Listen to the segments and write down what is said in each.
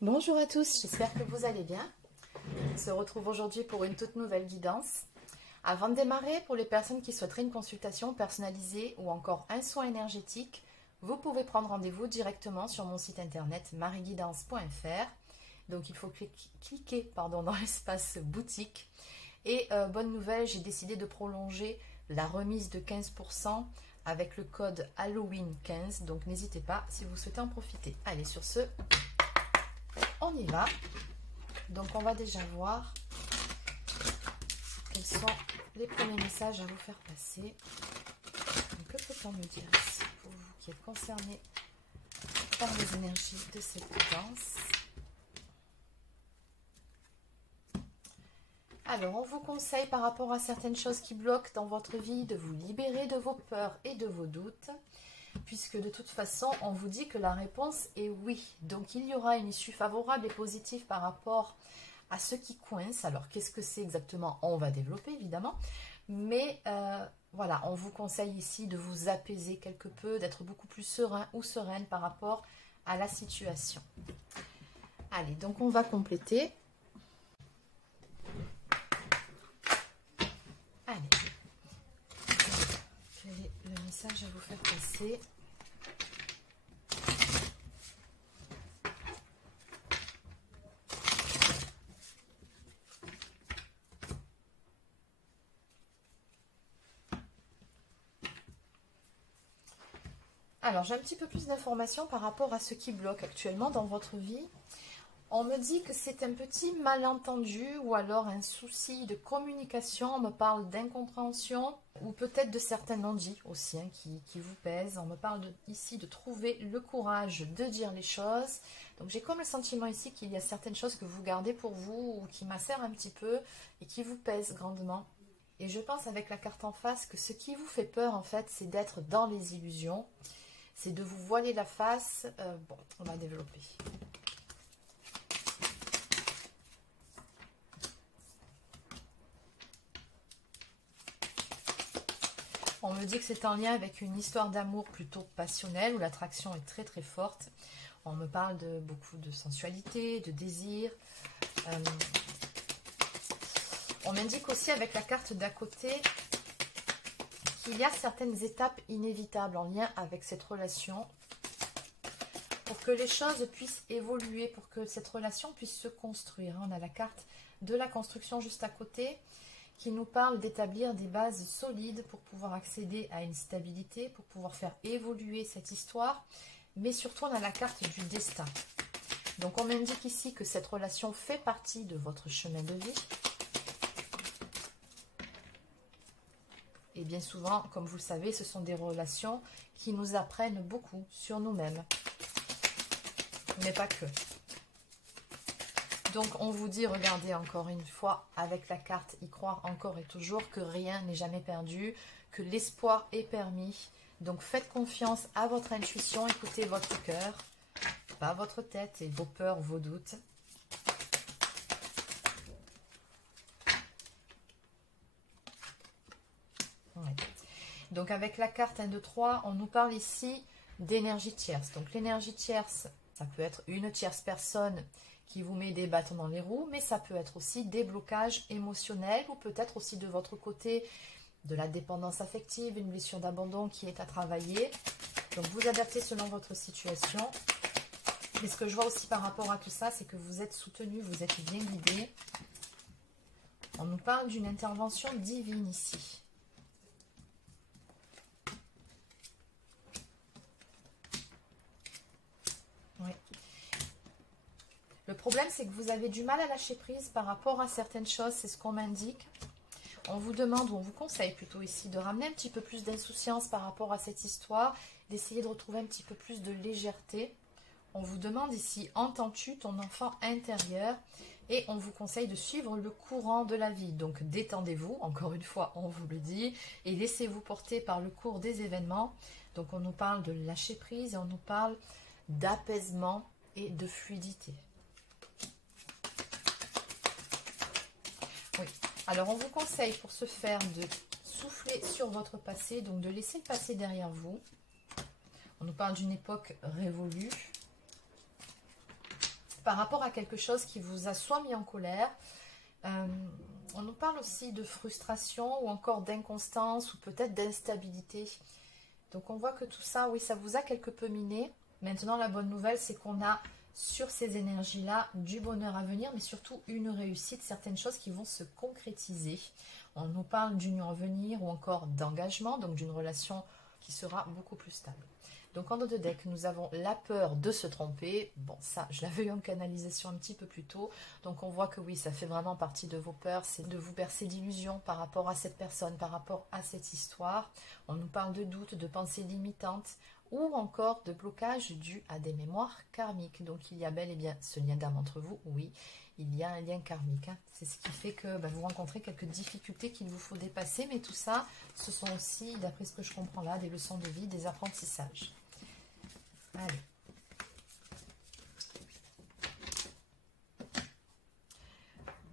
Bonjour à tous, j'espère que vous allez bien. On se retrouve aujourd'hui pour une toute nouvelle guidance. Avant de démarrer, pour les personnes qui souhaiteraient une consultation personnalisée ou encore un soin énergétique, vous pouvez prendre rendez-vous directement sur mon site internet marieguidance.fr. Donc il faut cliquer dans l'espace boutique. Et bonne nouvelle, j'ai décidé de prolonger la remise de 15% avec le code Halloween 15. Donc n'hésitez pas si vous souhaitez en profiter. Allez, sur ce, on y va. Donc on va déjà voir quels sont les premiers messages à vous faire passer. Donc, que peut-on me dire ici pour vous qui êtes concernés par les énergies de cette guidance? Alors on vous conseille par rapport à certaines choses qui bloquent dans votre vie de vous libérer de vos peurs et de vos doutes, puisque de toute façon on vous dit que la réponse est oui. Donc il y aura une issue favorable et positive par rapport à ce qui coince. Alors qu'est-ce que c'est exactement? On va développer évidemment, mais voilà, on vous conseille ici de vous apaiser quelque peu, d'être beaucoup plus serein ou sereine par rapport à la situation. Allez, donc on va compléter. Allez, quel est le message à vous faire passer? Alors, j'ai un petit peu plus d'informations par rapport à ce qui bloque actuellement dans votre vie. On me dit que c'est un petit malentendu ou alors un souci de communication. On me parle d'incompréhension ou peut-être de certains non-dits aussi qui vous pèsent. On me parle ici de trouver le courage de dire les choses. Donc, j'ai comme le sentiment ici qu'il y a certaines choses que vous gardez pour vous ou qui macèrent un petit peu et qui vous pèsent grandement. Et je pense avec la carte en face que ce qui vous fait peur en fait, c'est d'être dans les illusions. C'est de vous voiler la face. Bon, on va développer. On me dit que c'est en lien avec une histoire d'amour plutôt passionnelle, où l'attraction est très très forte. On me parle de beaucoup de sensualité, de désir. On m'indique aussi avec la carte d'à côté qu'il y a certaines étapes inévitables en lien avec cette relation pour que les choses puissent évoluer, pour que cette relation puisse se construire. On a la carte de la construction juste à côté qui nous parle d'établir des bases solides pour pouvoir accéder à une stabilité, pour pouvoir faire évoluer cette histoire. Mais surtout, on a la carte du destin. Donc, on m'indique ici que cette relation fait partie de votre chemin de vie. Et bien souvent, comme vous le savez, ce sont des relations qui nous apprennent beaucoup sur nous-mêmes. Mais pas que. Donc, on vous dit, regardez encore une fois, avec la carte y croire encore et toujours, que rien n'est jamais perdu, que l'espoir est permis. Donc, faites confiance à votre intuition, écoutez votre cœur, pas votre tête et vos peurs, vos doutes. Ouais. Donc, avec la carte 1, 2, 3, on nous parle ici d'énergie tierce. Donc, l'énergie tierce, ça peut être une tierce personne qui vous met des bâtons dans les roues, mais ça peut être aussi des blocages émotionnels ou peut-être aussi de votre côté de la dépendance affective, une blessure d'abandon qui est à travailler. Donc vous adaptez selon votre situation. Mais ce que je vois aussi par rapport à tout ça, c'est que vous êtes soutenu, vous êtes bien guidé. On nous parle d'une intervention divine ici. Oui. Le problème, c'est que vous avez du mal à lâcher prise par rapport à certaines choses, c'est ce qu'on m'indique. On vous demande, ou on vous conseille plutôt ici, de ramener un petit peu plus d'insouciance par rapport à cette histoire, d'essayer de retrouver un petit peu plus de légèreté. On vous demande ici, entends-tu ton enfant intérieur? Et on vous conseille de suivre le courant de la vie. Donc détendez-vous, encore une fois, on vous le dit, et laissez-vous porter par le cours des événements. Donc on nous parle de lâcher prise et on nous parle d'apaisement et de fluidité. Oui, alors on vous conseille pour ce faire de souffler sur votre passé, donc de laisser le passé derrière vous. On nous parle d'une époque révolue. par rapport à quelque chose qui vous a soit mis en colère. On nous parle aussi de frustration ou encore d'inconstance ou peut-être d'instabilité. Donc on voit que tout ça, oui, ça vous a quelque peu miné. Maintenant, la bonne nouvelle, c'est qu'on a sur ces énergies-là du bonheur à venir, mais surtout une réussite, certaines choses qui vont se concrétiser. On nous parle d'union à venir ou encore d'engagement, donc d'une relation qui sera beaucoup plus stable. Donc en dos de deck, nous avons la peur de se tromper. Bon, ça, je l'avais eu en canalisation un petit peu plus tôt. Donc on voit que oui, ça fait vraiment partie de vos peurs. C'est de vous bercer d'illusions par rapport à cette personne, par rapport à cette histoire. On nous parle de doutes, de pensées limitantes ou encore de blocages dus à des mémoires karmiques. Donc il y a bel et bien ce lien d'âme entre vous, oui, il y a un lien karmique. C'est ce qui fait que vous rencontrez quelques difficultés qu'il vous faut dépasser, mais tout ça, ce sont aussi, d'après ce que je comprends là, des leçons de vie, des apprentissages. Allez.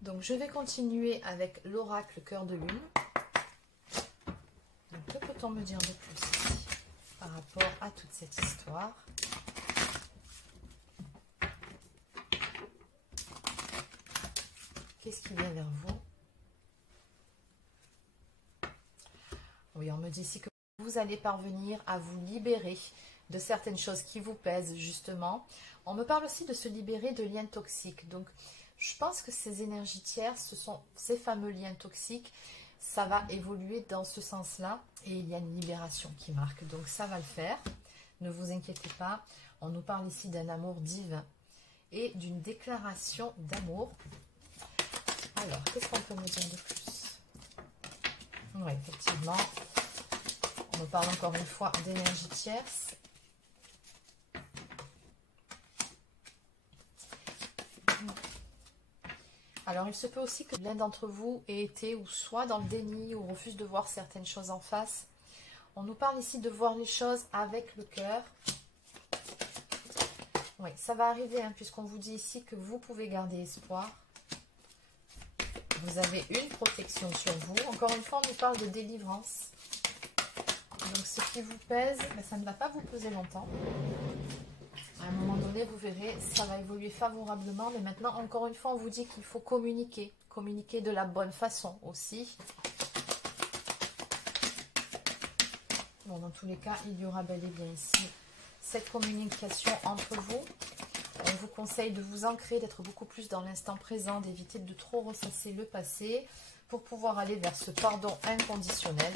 Donc je vais continuer avec l'oracle cœur de lune. Donc, que peut-on me dire de plus ici par rapport à toute cette histoire? Qu'est-ce qui vient vers vous? Oui, on me dit ici que vous allez parvenir à vous libérer de certaines choses qui vous pèsent, justement. On me parle aussi de se libérer de liens toxiques. Donc, je pense que ces énergies tierces, ce sont ces fameux liens toxiques. Ça va évoluer dans ce sens-là. Et il y a une libération qui marque. Donc, ça va le faire. Ne vous inquiétez pas. On nous parle ici d'un amour divin et d'une déclaration d'amour. Alors, qu'est-ce qu'on peut me dire de plus? Oui, effectivement. On me parle encore une fois d'énergie tierce. Alors, il se peut aussi que l'un d'entre vous ait été ou soit dans le déni ou refuse de voir certaines choses en face. On nous parle ici de voir les choses avec le cœur. Oui, ça va arriver, puisqu'on vous dit ici que vous pouvez garder espoir. Vous avez une protection sur vous. Encore une fois, on nous parle de délivrance. Donc, ce qui vous pèse, ça ne va pas vous peser longtemps. À un moment donné, vous verrez, ça va évoluer favorablement. Mais maintenant, encore une fois, on vous dit qu'il faut communiquer. Communiquer de la bonne façon aussi. Bon, dans tous les cas, il y aura bel et bien ici cette communication entre vous. On vous conseille de vous ancrer, d'être beaucoup plus dans l'instant présent, d'éviter de trop ressasser le passé pour pouvoir aller vers ce pardon inconditionnel.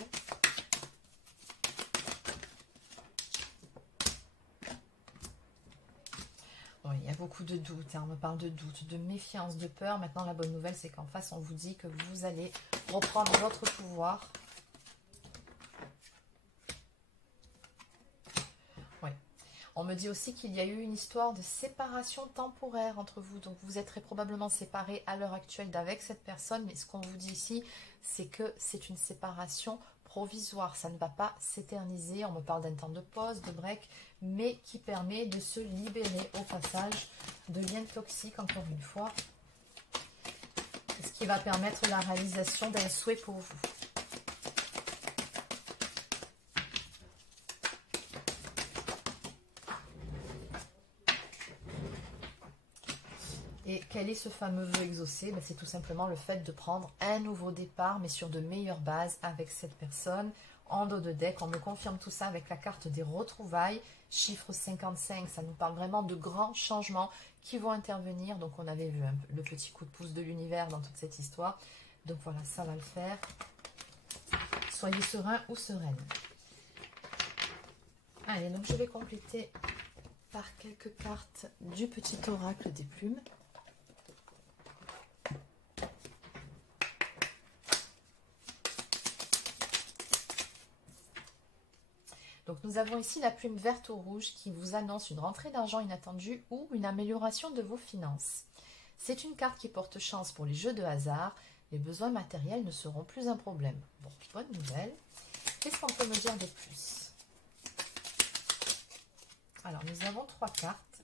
Oui, il y a beaucoup de doutes, on me parle de doutes, de méfiance, de peur. Maintenant, la bonne nouvelle, c'est qu'en face, on vous dit que vous allez reprendre votre pouvoir. Oui. On me dit aussi qu'il y a eu une histoire de séparation temporaire entre vous. Donc, vous êtes très probablement séparés à l'heure actuelle d'avec cette personne. Mais ce qu'on vous dit ici, c'est que c'est une séparation provisoire. Ça ne va pas s'éterniser. On me parle d'un temps de pause, de break, mais qui permet de se libérer au passage de liens toxiques, encore une fois. Ce qui va permettre la réalisation d'un souhait pour vous. Et quel est ce fameux vœu exaucé? C'est tout simplement le fait de prendre un nouveau départ, mais sur de meilleures bases avec cette personne. En dos de deck, on me confirme tout ça avec la carte des retrouvailles. Chiffre 55, ça nous parle vraiment de grands changements qui vont intervenir. Donc on avait vu le petit coup de pouce de l'univers dans toute cette histoire. Donc voilà, ça va le faire. Soyez serein ou sereine. Allez, donc je vais compléter par quelques cartes du petit oracle des plumes. Donc nous avons ici la plume verte ou rouge qui vous annonce une rentrée d'argent inattendue ou une amélioration de vos finances. C'est une carte qui porte chance pour les jeux de hasard. Les besoins matériels ne seront plus un problème. Bon, bonne nouvelle. Qu'est-ce qu'on peut me dire de plus? Alors, nous avons 3 cartes.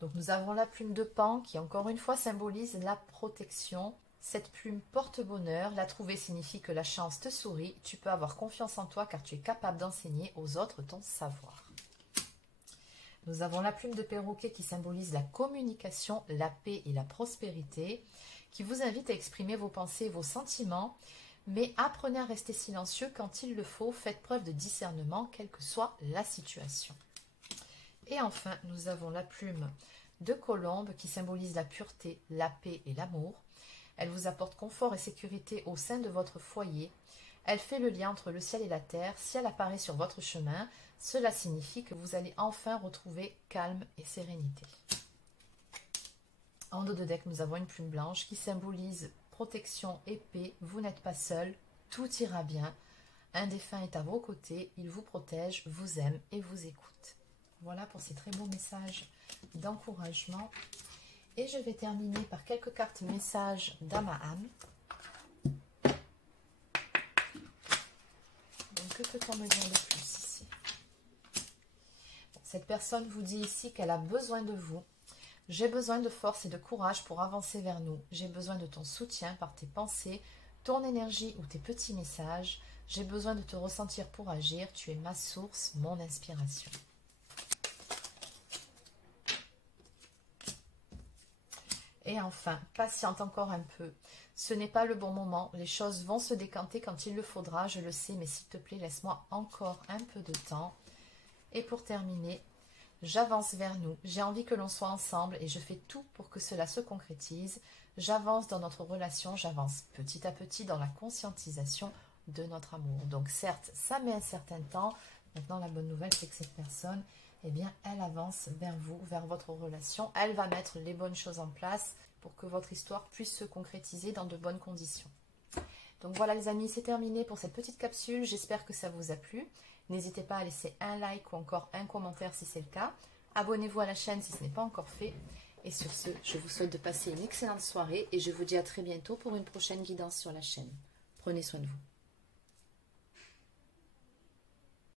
Donc nous avons la plume de Pan qui encore une fois symbolise la protection. Cette plume porte bonheur. La trouver signifie que la chance te sourit. Tu peux avoir confiance en toi car tu es capable d'enseigner aux autres ton savoir. Nous avons la plume de perroquet qui symbolise la communication, la paix et la prospérité, qui vous invite à exprimer vos pensées et vos sentiments, mais apprenez à rester silencieux quand il le faut, faites preuve de discernement, quelle que soit la situation. Et enfin, nous avons la plume de colombe qui symbolise la pureté, la paix et l'amour. Elle vous apporte confort et sécurité au sein de votre foyer. Elle fait le lien entre le ciel et la terre. Si elle apparaît sur votre chemin, cela signifie que vous allez enfin retrouver calme et sérénité. En dos de deck, nous avons une plume blanche qui symbolise protection et paix. Vous n'êtes pas seul, tout ira bien. Un défunt est à vos côtés, il vous protège, vous aime et vous écoute. Voilà pour ces très beaux messages d'encouragement. Et je vais terminer par quelques cartes messages d'Amahan. Donc, que peut-on me dire de plus ici? Cette personne vous dit ici qu'elle a besoin de vous. J'ai besoin de force et de courage pour avancer vers nous. J'ai besoin de ton soutien par tes pensées, ton énergie ou tes petits messages. J'ai besoin de te ressentir pour agir. Tu es ma source, mon inspiration. Et enfin, patiente encore un peu. Ce n'est pas le bon moment. Les choses vont se décanter quand il le faudra, je le sais, mais s'il te plaît, laisse-moi encore un peu de temps. Et pour terminer, j'avance vers nous. J'ai envie que l'on soit ensemble et je fais tout pour que cela se concrétise. J'avance dans notre relation, j'avance petit à petit dans la conscientisation de notre amour. Donc certes, ça met un certain temps. Maintenant, la bonne nouvelle, c'est que cette personne, eh bien, elle avance vers vous, vers votre relation. Elle va mettre les bonnes choses en place pour que votre histoire puisse se concrétiser dans de bonnes conditions. Donc voilà les amis, c'est terminé pour cette petite capsule. J'espère que ça vous a plu. N'hésitez pas à laisser un like ou encore un commentaire si c'est le cas. Abonnez-vous à la chaîne si ce n'est pas encore fait. Et sur ce, je vous souhaite de passer une excellente soirée et je vous dis à très bientôt pour une prochaine guidance sur la chaîne. Prenez soin de vous.